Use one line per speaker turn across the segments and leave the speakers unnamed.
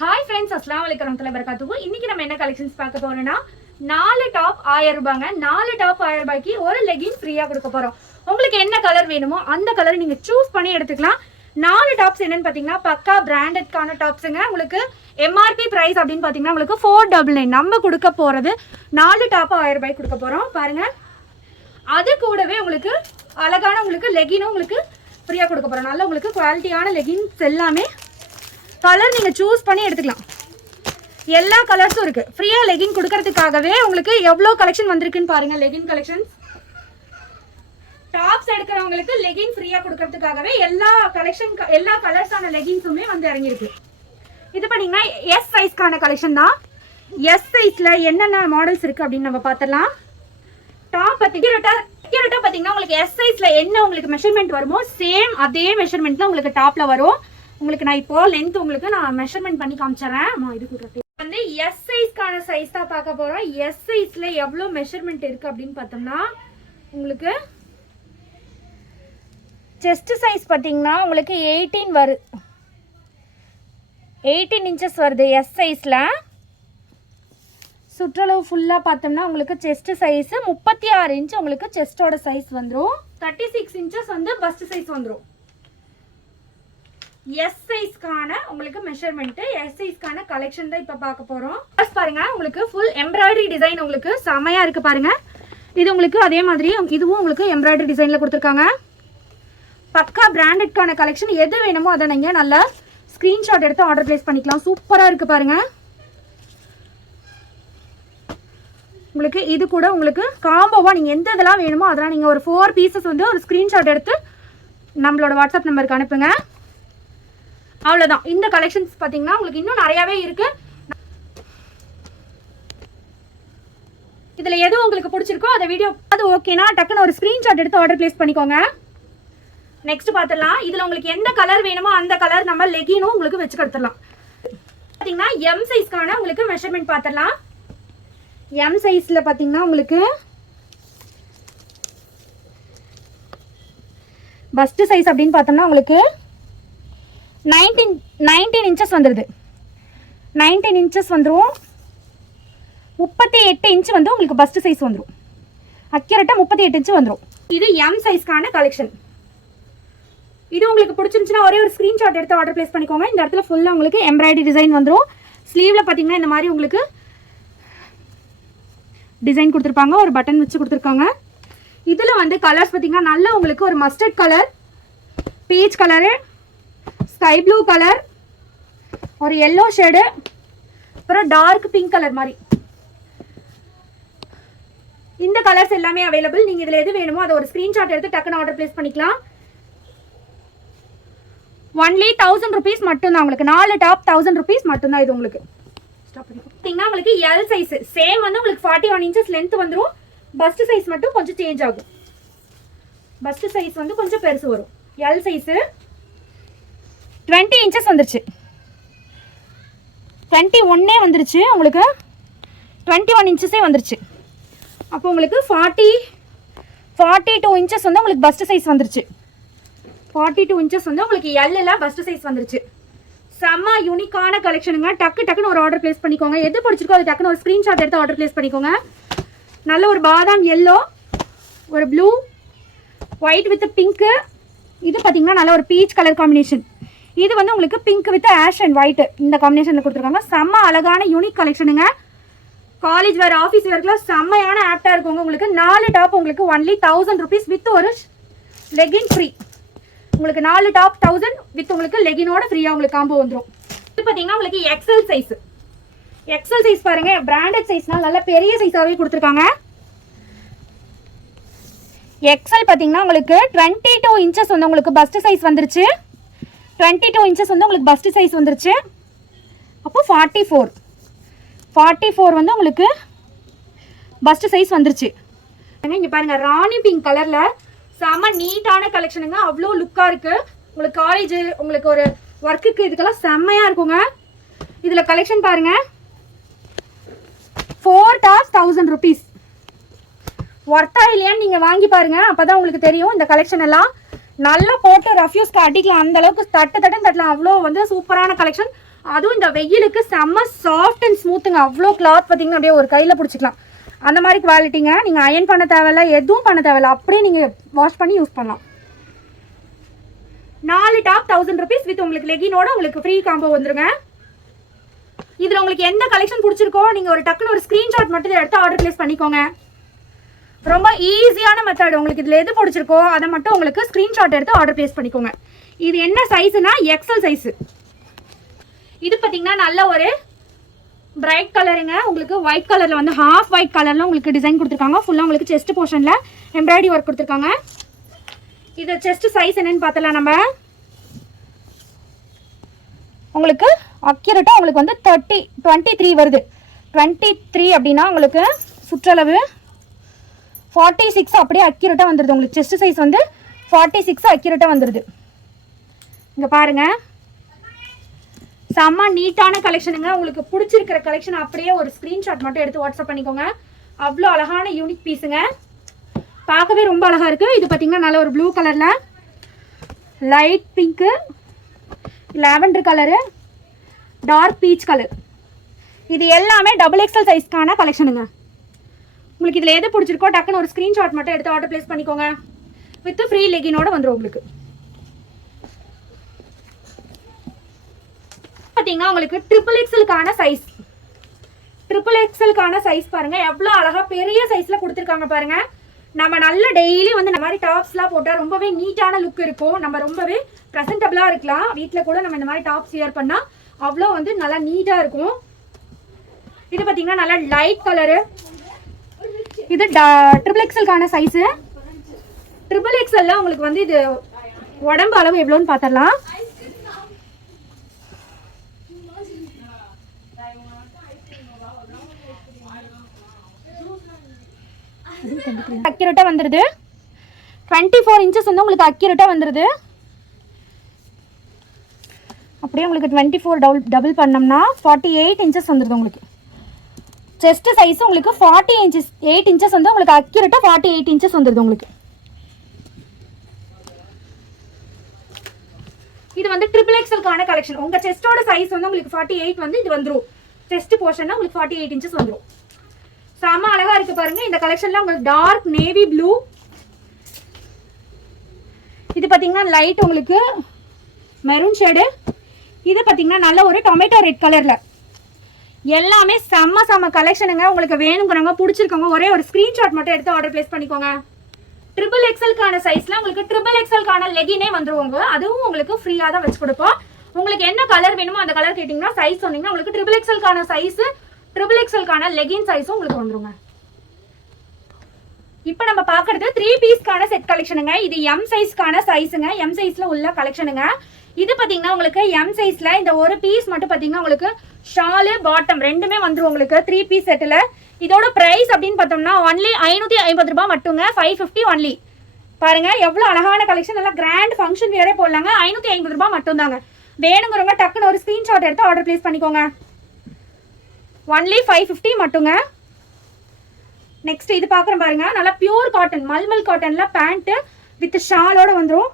Hi friends அஸ்லாம் வலைக்கம் வரகாத்துக்கு இன்னைக்கு நம்ம என்ன கலெக்ஷன்ஸ் பார்க்க போறோம்னா நாலு டாப் ஆயிரம் ரூபாங்க. நாலு டாப் ஆயிரம் ரூபாய்க்கு ஒரு லெகின் ஃப்ரீயா கொடுக்க போறோம். உங்களுக்கு என்ன கலர் வேணுமோ அந்த கலர் நீங்க சூஸ் பண்ணி எடுத்துக்கலாம். நாலு டாப்ஸ் என்னன்னு பாத்தீங்கன்னா பக்கா பிராண்டட்கான டாப்ஸுங்க உங்களுக்கு எம்ஆர்பி பிரைஸ் அப்படின்னு பாத்தீங்கன்னா உங்களுக்கு ஃபோர் டபுள் நைன் நம்ம கொடுக்க போறது நாலு டாப் ஆயிரம் ரூபாய்க்கு கொடுக்க போறோம். பாருங்க. அது கூடவே உங்களுக்கு அழகான உங்களுக்கு லெகினும் உங்களுக்கு ஃப்ரீயாக கொடுக்க போகிறோம் நல்ல உங்களுக்கு குவாலிட்டியான லெகின்ஸ் எல்லாமே கலர் நீங்கள் சூஸ் பண்ணி எடுத்துக்கலாம். எல்லா கலர்ஸும் இருக்குது ஃப்ரீயாக லெகின் கொடுக்கறதுக்காகவே உங்களுக்கு எவ்வளோ கலெக்ஷன் வந்திருக்குன்னு பாருங்கள் லெகின் கலெக்ஷன்ஸ் டாப்ஸ் எடுக்கிறவங்களுக்கு லெகின் ஃப்ரீயாக கொடுக்கறதுக்காகவே எல்லா கலெக்ஷன் எல்லா கலர்ஸான லெகின்ஸுமே வந்து இறங்கியிருக்கு. இது பண்ணிங்கன்னா எஸ் சைஸ்க்கான கலெக்ஷன் தான். எஸ் சைஸில் என்னென்ன மாடல்ஸ் இருக்குது அப்படின்னு நம்ம பார்த்துடலாம் டாப் அக்யூரேட்டா பார்த்தீங்கன்னா உங்களுக்கு எஸ் சைஸில் என்ன உங்களுக்கு மெஷர்மெண்ட் வருமோ சேம் அதே மெஷர்மெண்ட் தான் உங்களுக்கு டாப்பில் வரும். உங்களுக்கு நான் இப்போ லென்த் உங்களுக்கு நான் மெஷர்மெண்ட் பண்ணி காமிச்சறேன் இது கூட வந்து எஸ் சைஸ்க்கான சைஸ் தான் பார்க்க போறோம். எஸ் சைஸ்ல எவ்வளோ மெஷர்மெண்ட் இருக்கு அப்படின்னு பார்த்தோம்னா உங்களுக்கு செஸ்ட் சைஸ் பார்த்தீங்கன்னா உங்களுக்கு எயிட்டீன் வரு எயிட்டீன் இன்ச்சஸ் வருது எஸ் சைஸில் சுற்றளவு ஃபுல்லாக பார்த்தோம்னா உங்களுக்கு செஸ்ட் சைஸு முப்பத்தி ஆறு இன்ச் உங்களுக்கு செஸ்ட்டோட சைஸ் வந்துடும் தேர்ட்டி சிக்ஸ் இன்ச்சஸ் வந்து பஸ்ட் சைஸ் வந்துடும் எஸ் சைஸ்க்கான உங்களுக்கு மெஷர்மெண்ட்டு எஸ் சைஸ்க்கான கலெக்ஷன் தான் இப்போ பார்க்க போகிறோம் ஃபர்ஸ்ட் பாருங்க உங்களுக்கு ஃபுல் எம்ப்ராய்டரி டிசைன் உங்களுக்கு செமையாக இருக்குது பாருங்க. இது உங்களுக்கு அதே மாதிரி இதுவும் உங்களுக்கு எம்ப்ராய்டரி டிசைனில் கொடுத்துருக்காங்க. பக்கா பிராண்டட்கான கலெக்ஷன் எது வேணுமோ அதை நீங்கள் நல்லா ஸ்க்ரீன்ஷாட் எடுத்து ஆர்டர் ப்ளேஸ் பண்ணிக்கலாம். சூப்பராக இருக்குது பாருங்கள் உங்களுக்கு இது கூட உங்களுக்கு காம்போவாக நீங்கள் எந்த இதெல்லாம் வேணுமோ அதெல்லாம் நீங்கள் ஒரு ஃபோர் பீசஸ் வந்து ஒரு ஸ்க்ரீன்ஷாட் எடுத்து நம்மளோட வாட்ஸ்அப் நம்பருக்கு அனுப்புங்க. அவ்வளோதான் இந்த கலெக்ஷன்ஸ் பார்த்தீங்கன்னா உங்களுக்கு இன்னும் நிறையாவே இருக்குது இதில் எது உங்களுக்கு பிடிச்சிருக்கோ அந்த வீடியோ அது ஓகேனா டக்குன்னு ஒரு ஸ்க்ரீன்ஷாட் எடுத்து ஆர்டர் ப்ளேஸ் பண்ணிக்கோங்க. நெக்ஸ்ட் பார்த்துடலாம் இதில் உங்களுக்கு எந்த கலர் வேணுமோ அந்த கலர் நம்ம லெகினும் உங்களுக்கு வச்சு கொடுத்துடலாம். பார்த்தீங்கன்னா எம் சைஸ்க்கான உங்களுக்கு மெஷர்மெண்ட் பார்த்துடலாம் எம் சைஸில் பார்த்தீங்கன்னா உங்களுக்கு பஸ்ட்டு சைஸ் அப்படின்னு பார்த்தோம்னா உங்களுக்கு நைன்டீன் நைன்டீன் இன்ச்சஸ் வந்துடுது நைன்டீன் இன்ச்சஸ் வந்துடும் முப்பத்தி எட்டு இன்ச் வந்து உங்களுக்கு பஸ்ட்டு சைஸ் வந்துடும் அக்யூரேட்டாக முப்பத்தி எட்டு இன்ச்சு வந்துடும் இது எம் சைஸ்க்கான கலெக்ஷன் இது உங்களுக்கு பிடிச்சிருந்துச்சுன்னா ஒரே ஒரு ஸ்க்ரீன்ஷாட் எடுத்து ஆர்டர் ப்ளேஸ் பண்ணிக்கோங்க. இந்த இடத்துல ஃபுல்லாக உங்களுக்கு எம்ப்ராய்டரி டிசைன் வந்துடும் ஸ்லீவில் பார்த்தீங்கன்னா இந்த மாதிரி உங்களுக்கு டிசைன் கொடுத்துருப்பாங்க. ஒரு பட்டன் வச்சு கொடுத்துருக்காங்க. இதில் வந்து கலர்ஸ் பார்த்தீங்கன்னா நல்ல உங்களுக்கு ஒரு mustard colour peach colour sky blue colour ஒரு எல்லோ ஷேடு அப்புறம் டார்க் பிங்க் கலர் மாதிரி. இந்த கலர்ஸ் எல்லாமே அவைலபிள் நீங்கள் இதில் எது வேணுமோ அதை ஒரு ஸ்க்ரீன்ஷாட் எடுத்து டக்குன்னு ஆர்டர் ப்ளேஸ் பண்ணிக்கலாம். ஒன்லி தௌசண்ட் ருபீஸ் மட்டும்தான் உங்களுக்கு. நாலு டாப் தௌசண்ட் ருபீஸ் மட்டும்தான் இது உங்களுக்கு. பார்த்தீங்கன்னா உங்களுக்கு எல் சைஸ் சேம் வந்து உங்களுக்கு ஃபார்ட்டி ஒன் இன்ச்சஸ் லென்த் வந்துடும் பஸ்ட் சைஸ் மட்டும் கொஞ்சம் சேஞ்ச் ஆகும். பஸ்ட் சைஸ் வந்து கொஞ்சம் பெருசு வரும். எல் சைஸு டுவெண்ட்டி இன்ச்சஸ் வந்துருச்சு. டுவெண்ட்டி ஒன்னே வந்துருச்சு. உங்களுக்கு டுவெண்ட்டி ஒன் இன்ச்சஸே வந்துருச்சு. அப்போ உங்களுக்கு ஃபார்ட்டி ஃபார்ட்டி டூ இன்ச்சஸ் வந்து உங்களுக்கு பஸ்ட் சைஸ் வந்துருச்சு. ஃபார்ட்டி டூ இன்ச்சஸ் வந்து உங்களுக்கு எல்லாம் பஸ்ட் சைஸ் வந்துருச்சு. செம்ம யூனிக்கான கலெக்ஷனுங்க டக்கு டக்குன்னு ஒரு ஆர்டர் ப்ளேஸ் பண்ணிக்கோங்க. எது பிடிச்சிருக்கோ அது டக்குன்னு ஒரு ஸ்க்ரீன்ஷாட் எடுத்து ஆர்டர் பிளேஸ் பண்ணிக்கோங்க. நல்ல ஒரு பாதாம் எல்லோ ஒரு ப்ளூ ஒயிட் வித் பிங்க்கு இது பார்த்தீங்கன்னா நல்ல ஒரு பீச் கலர் காம்பினேஷன் இது வந்து உங்களுக்கு pink with ash and white இந்த காம்பினேஷனில் கொடுத்துருக்காங்க. செம்ம அழகான யூனிக் கலெக்ஷனுங்க காலேஜ் வேறு ஆஃபீஸ் வேர்க்கெலாம் செம்மையான ஆப்டாக இருக்குங்க உங்களுக்கு. நாலு டாப் உங்களுக்கு ஒன்லி தௌசண்ட் ருபீஸ் வித் ஒரு லெகின் ஃப்ரீ உங்களுக்கு நாலு டாப் தௌசண்ட் வித் உங்களுக்கு லெகினோட ஃப்ரீயாக உங்களுக்கு காம்போ வந்துடும் இது பார்த்தீங்கன்னா உங்களுக்கு எக்ஸல் சைஸ் எக்ஸல் சைஸ் பாருங்க. பிராண்டட் சைஸ்னால் நல்ல பெரிய சைஸாகவே கொடுத்துருக்காங்க. எக்ஸல் பார்த்தீங்கன்னா உங்களுக்கு டுவெண்ட்டி டூ இன்ச்சஸ் வந்து உங்களுக்கு பஸ்ட் சைஸ் வந்துருச்சு. டுவெண்ட்டி டூ இன்ச்சஸ் வந்து உங்களுக்கு பஸ்ட் சைஸ் வந்துருச்சு. அப்போ ஃபார்ட்டி ஃபோர் ஃபார்ட்டி ஃபோர் வந்து உங்களுக்கு பஸ்ட் சைஸ் வந்துருச்சு. இங்கே பாருங்கள் ராணி பிங்க் கலரில் செம நீட்டான கலெக்ஷனுங்க அவ்வளோ லுக்காக இருக்குது உங்களுக்கு காலேஜ் உங்களுக்கு ஒரு ஒர்க்குக்கு இதுக்கெல்லாம் செம்மையாக இருக்குங்க. இதில் கலெக்ஷன் பாருங்கள் ஃபோர் டாப்ஸ் தௌசண்ட் ருபீஸ் ஒர்த்தா இல்லையான்னு நீங்கள் வாங்கி பாருங்கள் அப்போ தான் உங்களுக்கு தெரியும் இந்த கலெக்ஷன் எல்லாம். நல்லா போட்டு ரஃப்யூஸ்க்கு அடிக்கலாம். அந்த அளவுக்கு தட்டு தட்டுன்னு தட்டலாம். அவ்வளோ வந்து சூப்பரான கலெக்ஷன் அதுவும் இந்த வெயிலுக்கு செம்ம சாஃப்ட் அண்ட் ஸ்மூத்துங்க அவ்வளோ கிளாத் பார்த்தீங்கன்னா அப்படியே ஒரு கையில் பிடிச்சிக்கலாம். அந்த மாதிரி குவாலிட்டிங்க நீங்கள் அயன் பண்ண தேவையில்ல எதுவும் பண்ண தேவையில்ல. அப்படியே நீங்கள் வாஷ் பண்ணி யூஸ் பண்ணலாம். நாலு டாப் தௌசண்ட் ருபீஸ் வித் உங்களுக்கு லெகினோட உங்களுக்கு ஃப்ரீ காம்போ வந்துருங்க. இதில் உங்களுக்கு எந்த கலெக்ஷன் பிடிச்சிருக்கோ நீங்கள் ஒரு டக்குன்னு ஒரு ஸ்க்ரீன்ஷாட் மட்டும் எடுத்து ஆர்டர் பிளேஸ் பண்ணிக்கோங்க. ரொம்ப ஈஸியான மெத்தட் உங்களுக்கு இதில் எது பிடிச்சிருக்கோ அதை மட்டும் உங்களுக்கு ஸ்க்ரீன்ஷாட் எடுத்து ஆர்டர் பேஸ் பண்ணிக்கோங்க. இது என்ன சைஸுனா எக்ஸல் சைஸு இது பார்த்தீங்கன்னா நல்ல ஒரு பிரைட் கலருங்க உங்களுக்கு ஒயிட் கலரில் வந்து ஹாஃப் ஒயிட் கலரில் உங்களுக்கு டிசைன் கொடுத்துருக்காங்க. ஃபுல்லாக உங்களுக்கு செஸ்ட் போர்ஷனில் எம்ப்ராய்டரி ஒர்க் கொடுத்துருக்காங்க. இது செஸ்ட் சைஸ் என்னன்னு பார்த்தலாம் நம்ம. உங்களுக்கு அக்யூரேட்டாக உங்களுக்கு வந்து தேர்ட்டி டுவெண்ட்டி த்ரீ வருது. டுவெண்ட்டி த்ரீ அப்படின்னா உங்களுக்கு சுற்றளவு ஃபார்ட்டி சிக்ஸ் அப்படியே அக்யூரேட்டாக வந்துடுது உங்களுக்கு செஸ்ட் சைஸ் வந்து ஃபார்ட்டி சிக்ஸ் அக்யூரேட்டாக வந்துடுது இங்கே பாருங்கள் செம்ம நீட்டான கலெக்ஷனுங்க உங்களுக்கு பிடிச்சிருக்கிற கலெக்ஷன் அப்படியே ஒரு ஸ்க்ரீன்ஷாட் மட்டும் எடுத்து வாட்ஸ்அப் பண்ணிக்கோங்க. அவ்வளோ அழகான யூனிக் பீஸுங்க பார்க்கவே ரொம்ப அழகாக இருக்குது இது பார்த்திங்கன்னா நல்ல ஒரு ப்ளூ கலரில் light pink lavender colour dark peach colour இது எல்லாமே டபுள் எக்ஸல் சைஸ்க்கான கலெக்ஷனுங்க உங்களுக்கு இதில் எது பிடிச்சிருக்கோ டக்குன்னு ஒரு ஸ்க்ரீன்ஷாட் மட்டும் எடுத்து ஆர்டர் ப்ளேஸ் பண்ணிக்கோங்க. வித் ஃப்ரீ லெகினோட வந்துடும் உங்களுக்கு. பார்த்தீங்கன்னா உங்களுக்கு ட்ரிபிள் எக்ஸலுக்கான சைஸ் ட்ரிபிள் எக்ஸலுக்கான சைஸ் பாருங்க. எவ்வளோ அழகாக பெரிய சைஸில் கொடுத்துருக்காங்க பாருங்க. நம்ம நல்ல டெய்லி வந்து இந்த மாதிரி டாப்ஸ்லாம் போட்டால் ரொம்பவே நீட்டான லுக் இருக்கும். நம்ம ரொம்பவே ப்ரெசன்டபிளாக இருக்கலாம். வீட்டில் கூட நம்ம இந்த மாதிரி டாப்ஸ் வியர் பண்ணால் அவ்வளோ வந்து நல்லா நீட்டாக இருக்கும். இது பார்த்தீங்கன்னா நல்லா லைட் கலரு இது ட்ரிபிள் எக்ஸலுக்கான சைஸு ட்ரிபிள் எக்ஸல்ல உங்களுக்கு வந்து இது உடம்பு அளவு எவ்வளோன்னு பார்த்துடலாம் அக்யூரேட்டாக வந்துடுது டுவெண்ட்டி ஃபோர் இன்ச்சஸ் வந்து உங்களுக்கு அக்யூரேட்டாக வந்துடுது அப்படியே உங்களுக்கு டுவெண்ட்டி ஃபோர் டபுள் டபுள் பண்ணோம்னா ஃபார்ட்டி எயிட் இன்ச்சஸ் வந்துடுது உங்களுக்கு. செஸ்ட் சைஸ் உங்களுக்கு ஃபார்ட்டி இன்ச்சஸ் எயிட் இன்ச்சஸ் வந்து உங்களுக்கு அக்யூரேட்டாக ஃபார்ட்டி எயிட் இன்ச்சஸ் வந்துடுது உங்களுக்கு. இது வந்து ட்ரிபிள் எக்ஸலுக்கான கலெக்ஷன் உங்கள் செஸ்ட்டோட சைஸ் வந்து உங்களுக்கு ஃபார்ட்டி எயிட் வந்து இது வந்துடும் செஸ்ட் போர்ஷன் உங்களுக்கு ஃபார்ட்டி எயிட் இன்ச்சஸ் வந்துடும் செம அழகாக இருக்குது பாருங்கள் இந்த கலெக்ஷன்லாம் உங்களுக்கு டார்க் நேவி ப்ளூ இது பார்த்தீங்கன்னா லைட் உங்களுக்கு மெரூன் ஷேடு இது பார்த்தீங்கன்னா நல்ல ஒரு டொமேட்டோ ரெட் கலரில் எல்லாமே செம்ம செம்ம கலெக்ஷனுங்க உங்களுக்கு வேணுங்கிறவங்க பிடிச்சிருக்கவங்க ஒரே ஒரு ஸ்கிரீன்ஷாட் மட்டும் எடுத்து ஆர்டர் பிளேஸ் பண்ணிக்கோங்க. ட்ரிபிள் எக்ஸல்கான சைஸ்ல உங்களுக்கு ட்ரிபிள் எக்ஸல்கான லெகினே வந்துருவாங்க. அதுவும் உங்களுக்கு ஃப்ரீயாக தான் வச்சு கொடுப்போம். உங்களுக்கு என்ன கலர் வேணுமோ அந்த கலர் கேட்டிங்கன்னா சைஸ் சொன்னீங்கன்னா உங்களுக்கு ட்ரிபிள் எக்ஸல்கான சைஸ் ட்ரிபிள் எக்ஸல்கான லெகின் சைஸும் உங்களுக்கு வந்துருங்க. இப்போ நம்ம பார்க்கறது த்ரீ பீஸ்க்கான செட் கலெக்ஷனுங்க இது எம் சைஸ்க்கான சைஸுங்க எம் சைஸில் உள்ள கலெக்ஷனுங்க இது பார்த்தீங்கன்னா உங்களுக்கு எம் சைஸ்ல இந்த ஒரு பீஸ் மட்டும் பார்த்தீங்கன்னா உங்களுக்கு ஷாலு பாட்டம் ரெண்டுமே வந்துரும் உங்களுக்கு. த்ரீ பீஸ் செட்டில் இதோட ப்ரைஸ் அப்படின்னு பார்த்தோம்னா ஒன்லி ஐநூற்றி ஐம்பது ரூபாய் மட்டுங்க. ஃபைவ் ஃபிஃப்டி ஒன்லி பாருங்க எவ்வளோ அழகான கலெக்ஷன் நல்லா கிராண்ட் ஃபங்க்ஷன் வேறே போடலாங்க. ஐநூற்றி ஐம்பது ரூபாய் மட்டும்தாங்க. வேணுங்கிறவங்க டக்குன்னு ஒரு ஸ்க்ரீன்ஷாட் எடுத்து ஆர்டர் ப்ளேஸ் பண்ணிக்கோங்க. ஒன்லி ஃபைவ் ஃபிஃப்டி மட்டுங்க. நெக்ஸ்ட் இது பார்க்குறோம் பாருங்க. நல்லா பியூர் காட்டன் மல்மல் காட்டனில் பேண்ட்டு வித் ஷாலோட வந்துடும்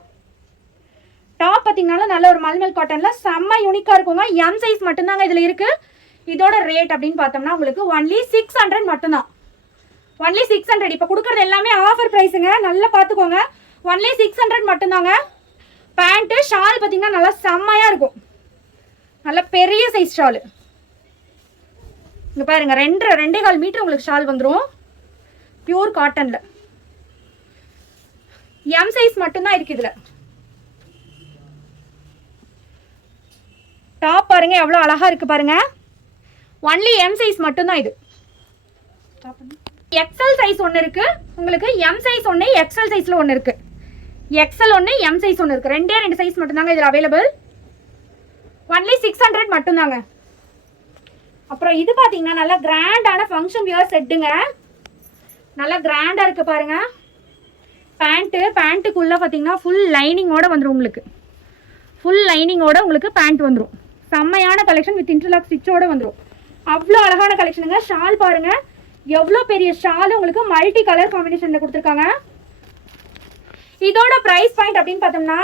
டாப் பார்த்தீங்கன்னா நல்ல ஒரு மல்மல் காட்டன்ல செம்ம யூனிக்காக இருக்குங்க. எம் சைஸ் மட்டும்தாங்க இதில் இருக்கு. இதோட ரேட் அப்படின்னு பார்த்தோம்னா உங்களுக்கு ஒன்லி சிக்ஸ் ஹண்ட்ரட் மட்டும்தான். ஒன்லி சிக்ஸ் ஹண்ட்ரட் இப்போ கொடுக்குறது எல்லாமே ஆஃபர் ப்ரைஸுங்க நல்லா பார்த்துக்கோங்க. ஒன்லி சிக்ஸ் ஹண்ட்ரட் மட்டும்தாங்க. பேண்ட்டு ஷால் பார்த்தீங்கன்னா நல்லா செம்மையாக இருக்கும். நல்ல பெரிய சைஸ் ஷாலு இங்கே பாருங்கள் ரெண்டு ரெண்டே கால் மீட்டர் உங்களுக்கு ஷால் வந்துடும் பியூர் காட்டனில் எம் சைஸ் மட்டும்தான் இருக்குது இதில். டாப் பாருங்க எவ்வளோ அழகா இருக்கு பாருங்க. ஒன்லி எம் சைஸ் மட்டும்தான் இது. எக்ஸல் சைஸ் ஒன்று இருக்கு. உங்களுக்கு எம் சைஸ் ஒன்று எக்ஸல் சைஸ்ல ஒன்று இருக்கு. எக்ஸல் ஒன்று எம் சைஸ் ஒன்று இருக்கு. ரெண்டே ரெண்டு சைஸ் மட்டும்தாங்க இதில் அவைலபிள் ஒன்லி சிக்ஸ் ஹண்ட்ரட் மட்டும்தாங்க. அப்புறம் இது பார்த்தீங்கன்னா நல்லா கிராண்டான ஃபங்க்ஷன் வியர் செட்டுங்க நல்லா கிராண்டாக இருக்கு பாருங்க. பேண்ட்டு பேண்ட்டுக்குள்ளே பார்த்தீங்கன்னா ஃபுல் லைனிங்கோட வந்துடும் உங்களுக்கு. ஃபுல் லைனிங்கோட உங்களுக்கு பேண்ட் வந்துடும் செம்மையான கலெக்ஷன் வித் இன்டர்லாக் ஸ்டிச்சோட வந்துடும் அவ்வளோ அழகான கலெக்ஷனுங்க ஷால் பாருங்க. எவ்வளோ பெரிய ஷால் உங்களுக்கு மல்டி கலர் காம்பினேஷனில் கொடுத்துருக்காங்க. இதோட ப்ரைஸ் பாயிண்ட் அப்படின்னு பார்த்தோம்னா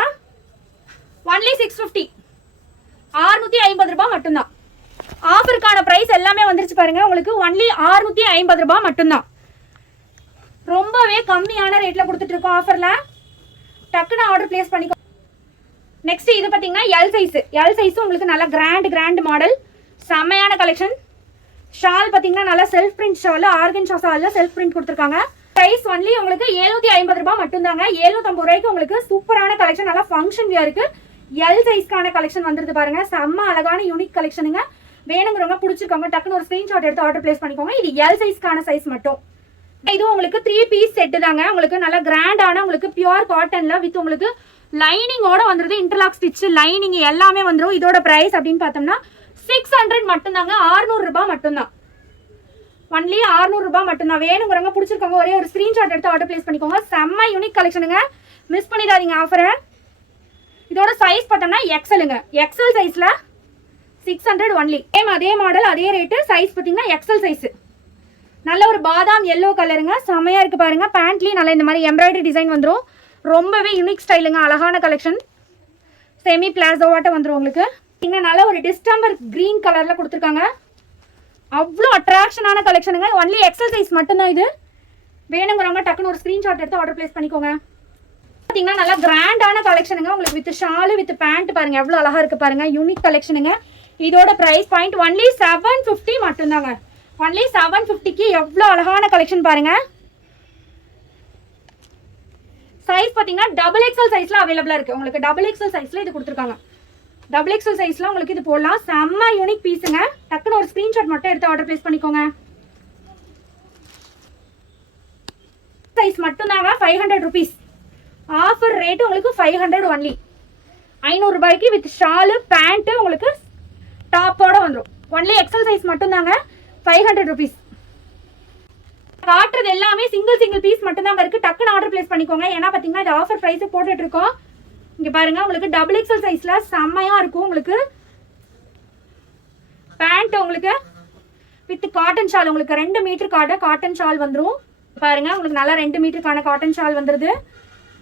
ஒன்லி சிக்ஸ் ஃபிஃப்டி ஆறுநூத்தி ஐம்பது ரூபாய் மட்டும்தான். ஆஃபருக்கான பிரைஸ் எல்லாமே வந்துருச்சு பாருங்க. உங்களுக்கு ஒன்லி ஆறுநூத்தி ஐம்பது ரூபாய் மட்டும்தான். ரொம்பவே கம்மியான ரேட்ல கொடுத்துட்ருக்கோம் ஆஃபரில் ஆஃபர்ல டக்குன்னு ஆர்டர் பிளேஸ் பண்ணிக்கோ. நெக்ஸ்ட் இது பார்த்தீங்கன்னா எல் சைஸ் எல் சைஸ் உங்களுக்கு நல்லா கிராண்ட் கிராண்ட் மாடல் செம்மையான கலெக்ஷன் ஷால் பார்த்தீங்கன்னா நல்லா செல்ஃப் பிரிண்ட் ஷால் ஆர்கன் ஷால் செல்ஃப் பிரிண்ட் கொடுத்துருக்காங்க. ப்ரைஸ் ஒன்லி உங்களுக்கு எழுநூத்தி ஐம்பது ரூபாய் மட்டும்தாங்க. எழுநூத்தம்பது ரூபாய்க்கு உங்களுக்கு சூப்பரான கலெக்ஷன் நல்லா ஃபங்க்ஷன் வியருக்கு எல் சைஸ்க்கான கலெக்ஷன் வந்துருது பாருங்க. செம்ம அழகான யூனிக் கலெக்ஷனுங்க வேணுங்கிறவங்க பிடிச்சிருக்கவங்க டக்குன்னு ஒரு ஸ்கிரீன்ஷாட் எடுத்து ஆர்டர் பிளேஸ் பண்ணிக்கோங்க. இது எல் சைஸ்க்கான சைஸ் மட்டும். இது உங்களுக்கு த்ரீ பீஸ் செட்டு தாங்க. உங்களுக்கு நல்லா கிராண்டான உங்களுக்கு பியூர் காட்டன்ல வித் உங்களுக்கு லைனிங்கோட வந்துருது இன்டர்லாக் ஸ்டிச் லைனிங் எல்லாமே வந்துடும் இதோட ப்ரைஸ் அப்படின்னு பார்த்தோம்னா சிக்ஸ் ஹண்ட்ரட் மட்டும்தாங்க. 600 ரூபாய் மட்டும்தான். ஒன்லி 600 ரூபாய் மட்டும்தான். வேணுங்கிறவங்க பிடிச்சிருக்கவங்க ஒரே ஒரு ஸ்க்ரீன்ஷாட் எடுத்து ஆர்டர் பிளேஸ் பண்ணிக்கோங்க. செம்ம யூனிக் கலெக்ஷனுங்க மிஸ் பண்ணிடாதீங்க ஆஃபரை இதோட சைஸ் பார்த்தோம்னா எக்ஸலுங்க எக்ஸல் சைஸில் சிக்ஸ் ஹண்ட்ரட் ஒன்லி சேம் அதே மாடல் அதே ரேட்டு சைஸ் பார்த்தீங்கன்னா எக்ஸல் சைஸ் நல்ல ஒரு பாதாம் எல்லோ கலருங்க செம்மையாக இருக்குது பாருங்கள் பேண்ட்லேயும் நல்ல இந்த மாதிரி எம்ப்ராய்டரி டிசைன் வந்துடும் ரொம்பவே யூனிக் ஸ்டைலுங்க அழகான கலெக்ஷன் செமி பிளாசோவாட்ட வந்துடும் உங்களுக்கு. இன்னும் நல்ல ஒரு டிஸ்டம்பர் கிரீன் கலரில் கொடுத்துருக்காங்க. அவ்வளோ அட்ராக்ஷனான கலெக்ஷனுங்க ஒன்லி எக்ஸல் சைஸ் மட்டும்தான் இது. வேணுங்கிறவங்க டக்குன்னு ஒரு ஸ்க்ரீன்ஷாட் எடுத்து ஆர்டர் பிளேஸ் பண்ணிக்கோங்க. பார்த்தீங்கன்னா நல்லா கிராண்டான கலெக்ஷனுங்க உங்களுக்கு வித் ஷாலு வித் பேண்ட் பாருங்க. எவ்வளோ அழகாக இருக்குது பாருங்க. யூனிக் கலெக்ஷனுங்க இதோட price point only seven fifty மட்டும்தாங்க. ஒன்லி செவன் ஃபிஃப்டிக்கு எவ்வளோ அழகான கலெக்ஷன் பாருங்கள் சைஸ் பார்த்தீங்கன்னா டபுள் எக்ஸல் சைஸ்ல அவைலபிளா இருக்கு. உங்களுக்கு டபுள் எக்ஸல் சைஸ்ல இது கொடுத்துருக்காங்க. டபுள் எக்ஸல் சைஸ்ல உங்களுக்கு இது போடலாம். செம்ம யூனிக் பீஸுங்க டக்குன்னு ஒரு ஸ்கிரீன்ஷாட் மட்டும் எடுத்து ஆர்டர் பிளேஸ் பண்ணிக்கோங்க. சைஸ் மட்டும்தாங்க five hundred rupees offer rate உங்களுக்கு ஃபைவ் ஹண்ட்ரட் ஒன்லி ஐநூறு ரூபாய்க்கு வித் ஷாலு பேண்ட்டு உங்களுக்கு டாப்போட வந்துடும் ஒன்லி எக்ஸல் சைஸ் மட்டும்தாங்க ஃபைவ் ஹண்ட்ரட் ருபீஸ் காட்டுறது எல்லாமே சிங்கிள் சிங்கிள் பீஸ் மட்டும்தான் இருக்கு. டக்குன்னு ஆர்டர் பிளேஸ் பண்ணிக்கோங்க. ஏன்னா பார்த்தீங்கன்னா இது ஆஃபர் ப்ரைஸ் போட்டுட்டு இருக்கோம். இங்க பாருங்க உங்களுக்கு டபுள் எக்ஸல் சைஸ்ல செம்மையா இருக்கும் உங்களுக்கு. பேண்ட் உங்களுக்கு வித் காட்டன் ஷால் உங்களுக்கு ரெண்டு மீட்டர் காட்ட காட்டன் ஷால் வந்துடும் பாருங்க உங்களுக்கு நல்லா ரெண்டு மீட்டருக்கான காட்டன் ஷால் வந்துருது.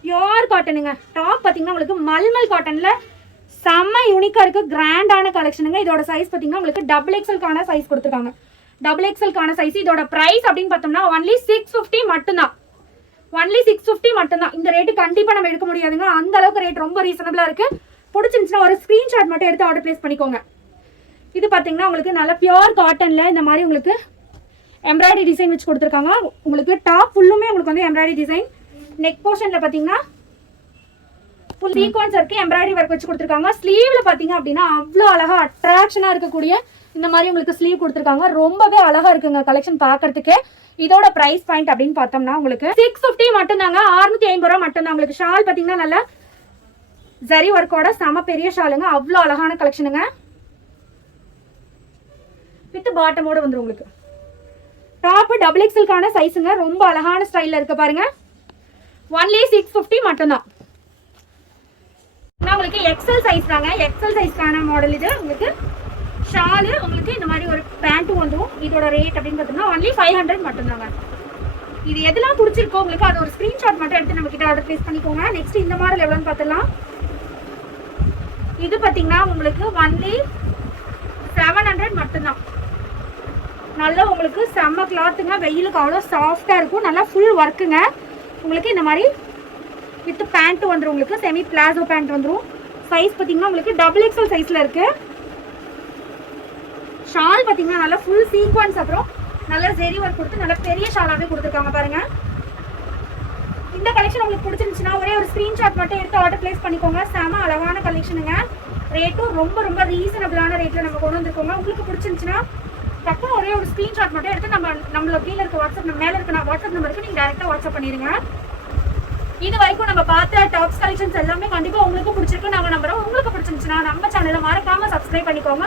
பியோர் காட்டனுங்க டாப் பார்த்தீங்கன்னா உங்களுக்கு மல்மல் காட்டன்ல செம்ம யூனிக்காக இருக்குது கிராண்டான கலெக்ஷனுங்க இதோட சைஸ் பார்த்தீங்கன்னா உங்களுக்கு டபுள் எக்ஸல்கான சைஸ் கொடுத்துருக்காங்க. டபுள் எக்ஸல்கான சைஸ் இதோட பிரைஸ் அப்படின்னு பார்த்தோம்னா ஒன்லி சிக்ஸ் ஃபிஃப்டி மட்டும்தான். ஒன்லி சிக்ஸ் ஃபிஃப்டி மட்டும்தான். இந்த ரேட்டு கண்டிப்பாக நம்ம எடுக்க முடியாதுங்க. அந்த அளவுக்கு ரேட் ரொம்ப ரீசனபிளாக இருக்கு. பிடிச்சிருந்துச்சுன்னா ஒரு ஸ்க்ரீன்ஷாட் மட்டும் எடுத்து ஆர்டர் பிளேஸ் பண்ணிக்கோங்க. இது பார்த்தீங்கன்னா உங்களுக்கு நல்ல பியோர் காட்டனில் இந்த மாதிரி உங்களுக்கு எம்ப்ராய்டரி டிசைன் வச்சு கொடுத்துருக்காங்க. உங்களுக்கு டாப் ஃபுல்லுமே உங்களுக்கு வந்து எம்ப்ராய்டரி டிசைன் நெக் போர்ஷனில் பார்த்தீங்கன்னா ஃபுல் சீக்வன்ஸ் இருக்குது எம்ப்ராய்டரி ஒர்க் வச்சு கொடுத்துருக்காங்க. ஸ்லீவில் பார்த்தீங்க அப்படின்னா அவ்வளோ அழகாக அட்ராக்ஷனாக இருக்கக்கூடிய இந்த மாதிரி உங்களுக்கு ஸ்லீவ் கொடுத்துருக்காங்க. ரொம்பவே அழகா இருக்குங்க கலெக்ஷன் பார்க்கறதுக்கு. இதோட பிரைஸ் பாயிண்ட் அப்படின்னு பார்த்தோம்னா உங்களுக்கு சிக்ஸ் ஃபிஃப்டி மட்டும்தாங்க. அறுநூத்தி ஐம்பது ரூபா மட்டும்தான். உங்களுக்கு ஷால் பாத்தீங்கன்னா நல்லா ஜரி ஒர்க்கோட செம பெரிய ஷாலுங்க அவ்வளோ அழகான கலெக்ஷனுங்க வித் பாட்டமோட வந்துடும் உங்களுக்கு. டாப் டபுள் எக்ஸலுக்கான சைஸுங்க ரொம்ப அழகான ஸ்டைலில் இருக்கு பாருங்க. ஒன்லி சிக்ஸ் ஃபிஃப்டி மட்டும்தான். நான் உங்களுக்கு எக்ஸல் சைஸ் தாங்க. எக்ஸல் சைஸ்க்கான மாடல் இது. உங்களுக்கு ஷாலு உங்களுக்கு இந்த மாதிரி ஒரு பேண்ட்டும் வந்துடும் இதோட ரேட் அப்படின்னு பார்த்தோம்னா ஒன்லி ஃபைவ் ஹண்ட்ரட் மட்டும்தாங்க. இது எதெல்லாம் பிடிச்சிருக்கோ உங்களுக்கு அது ஒரு ஸ்க்ரீன்ஷாட் மட்டும் எடுத்து நம்ம கிட்ட ஆர்டர் ப்ளேஸ் பண்ணிக்கோங்க. நெக்ஸ்ட் இந்த மாடல் எவ்வளோன்னு பார்த்துலாம் இது பார்த்தீங்கன்னா உங்களுக்கு ஒன்லி செவன் ஹண்ட்ரட் மட்டும்தான். நல்லா உங்களுக்கு செம்ம கிளாத்துங்க வெயிலுக்கு அவ்வளோ சாஃப்டாக இருக்கும். நல்லா ஃபுல் ஒர்க்குங்க உங்களுக்கு இந்த மாதிரி வித் பேண்ட் வந்துடும் உங்களுக்கு செமி பிளாசோ பேண்ட் வந்துடும் சைஸ் பார்த்தீங்கன்னா உங்களுக்கு டபுள் எக்ஸல் சைஸில் இருக்குது ஷால் பார்த்தீங்கன்னா நல்லா ஃபுல் சீக்வன்ஸ் அப்புறம் நல்லா ஜெரி ஒர்க் கொடுத்து நல்லா பெரிய ஷாலாகவே கொடுத்துருக்காங்க பாருங்க. இந்த கலெக்ஷன் உங்களுக்கு பிடிச்சிருந்துச்சுன்னா ஒரே ஒரு ஸ்க்ரீன்ஷாட் மட்டும் எடுத்து ஆர்டர் பிளேஸ் பண்ணிக்கோங்க. செம அழகான கலெக்ஷனுங்க ரேட்டும் ரொம்ப ரொம்ப ரீசனபிளான ரேட்டில் நம்ம கொண்டு வந்திருக்கோங்க. உங்களுக்கு பிடிச்சிருந்துச்சுன்னா டக்குனு ஒரே ஒரு ஸ்க்ரீன்ஷாட் மட்டும் எடுத்து நம்ம நம்மளோட கீழே இருக்க வாட்ஸ்அப் நம்ம மேலே இருக்க வாட்ஸ்அப் நம்பருக்கு நீங்கள் டேரெக்டாக வாட்ஸ்அப் பண்ணிடுங்க இது வரைக்கும் நம்ம பார்த்த டாப்ஸ் கலெக்ஷன்ஸ் எல்லாமே கண்டிப்பாக உங்களுக்கு பிடிச்சிருக்கு. நாங்கள் நம்புகிறோம் உங்களுக்கு பிடிச்சிருந்துச்சுன்னா நம்ம சேனலை மறக்காமல் சப்ஸ்கிரைப் பண்ணிக்கோங்க.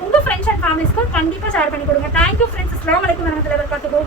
உங்கள் ஃப்ரெண்ட்ஸ் அண்ட் ஃபேமிலிஸ்க்கு கண்டிப்பா ஷேர் பண்ணி கொடுங்க. தேங்க்யூ ஃப்ரெண்ட்ஸ் அஸ்லாம் வலைக்கும் வரமத்துல வரகாத்துக்கோ